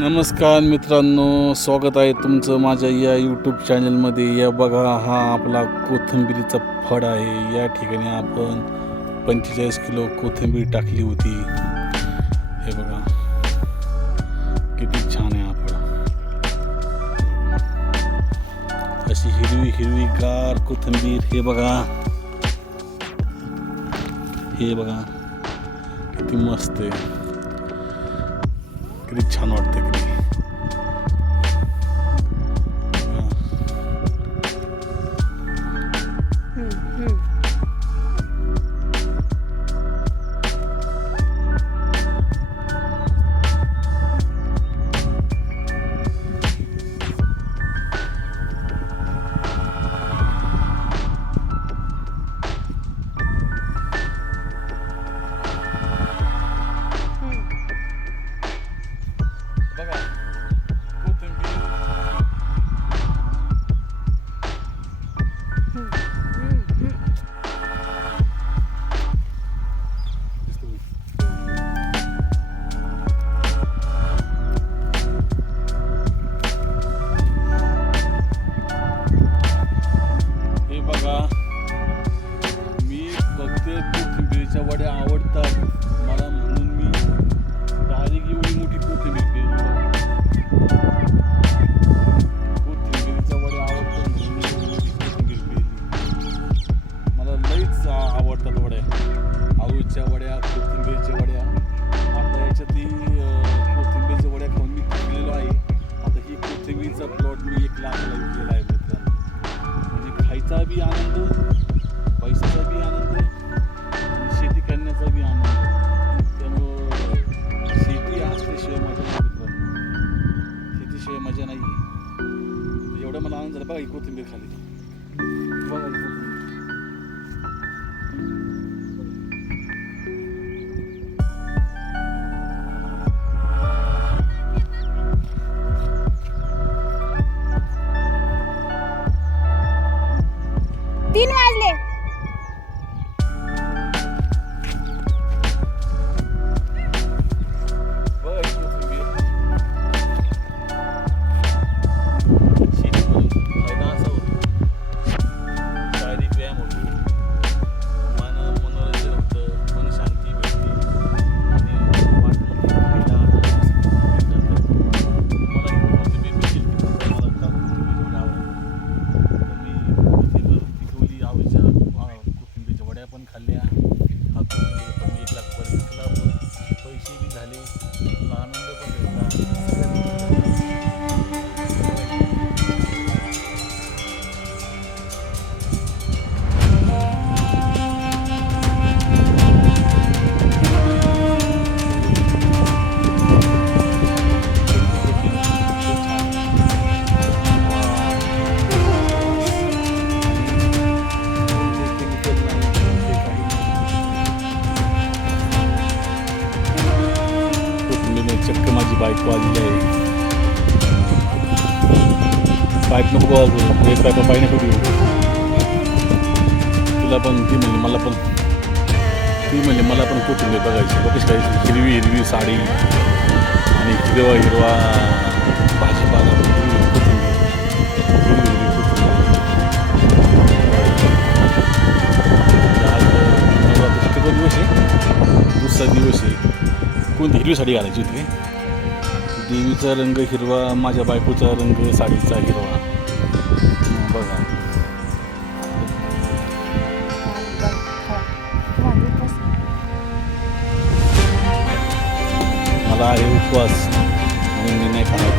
नमस्कार मित्रांनो, स्वागत आहे तुमचं माझ्या या यूट्यूब चॅनलमध्ये. या बघा, हा आपला कोथिंबिरीचा फळ आहे. या ठिकाणी आपण 45 किलो कोथिंबीर टाकली होती. हे बघा किती छान आहे हा फळ. अशी हिरवी हिरवी गार कोथिंबीर. हे बघा किती मस्त आहे, किती छान वाटतं किती. मी फक्त कोथिंबीरच्या वड्या आवडतात मला, म्हणून मी डायरेक्ट एवढी मोठी कोथिंबीर पेरली. कोथिंबीरच्या वड्या आवडतात म्हणून मी एवढी मोठी कोथिंबीर पेरली. मला लईच आवडतात वड्या, आळूच्या वड्या, कोथिंबीरच्या वड्या. आता याच्यातही कोथिंबीरच्या वड्या खाऊन मी थकलेलो आहे. आता ही कोथिंबीरचा प्लॉट मी 1 लाखाला विकलेला आहे मित्रांनो. म्हणजे खायचा बी आनंद, पैशाचा बी आनंद आणि शेती करण्याचा बी आनंद. त्यामुळं शेती असल्याशिवाय मजा नाही मित्रांनो, शेतीशिवाय मजा नाही आहे. एवढा मला आनंद झाला. बघा ही कोथिंबीर खाली, बघा ही कोथिंबीर. तीन वाजले. बघा ही कोथिंबीर. शेती करून फायदा असा होतो, शारीरिक व्यायाम होतो, मनोरंजन होतं, मन शांती भेटते आणि वाटलं की फायदा मला ही कोथिंबीर देखील मला का कोथिंबीर आवडते. तर मी कोथिंबीर पिकवली, आवडीच्या कोथिंबीरच्या वड्या पण खाल्ल्या. हा कोथिंबीर पण 1 लाखापर्यंत विकला, पण पैसे बी झाले, आनंद पण भेटला. चक्क माझी बायको आलेली आहे. पाईप नको बाबा, एक पाईपा पाय नको देऊ. तुला पण ती म्हणली मला पण कोथिंबीर बघायची. बघ कशी काय हिरवी हिरवी साडी आणि हिरवा हिरवा भाजीपाला, कोथिंबीर, हिरवी हिरवी कोथिंबीर. आज नवरात्रीचा किती दिवस आहे? 2रा दिवस आहे. कोणती हिरवी साडी घालायची होती? देवीचा रंग हिरवा, माझ्या बायकोचा रंग साडीचा हिरवा. बघा मला आहे उपवास म्हणून मी नाही खाणार.